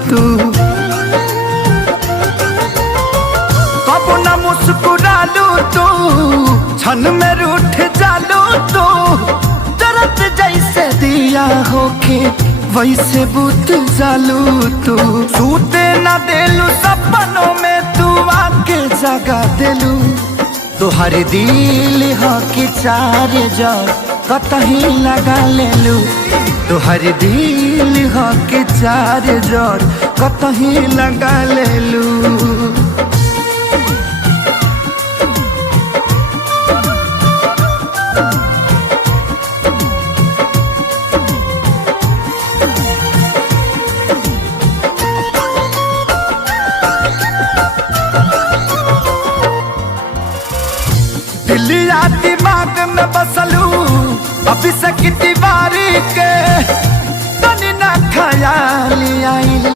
तू। कब न मुस्कुरालू तू, क्षण में रूठ जालू तू। दर्द जैसे दिया होके वैसे बुत जालू तू। सूते न देलू सपनों में तू आके जगा देलू। तुहर दिल हो कि चार जड़ कतही लगा लेलू। तुहर दिल हो कि चार जड़ कतही लगा लेलू। दिलिया दिमाग में बसल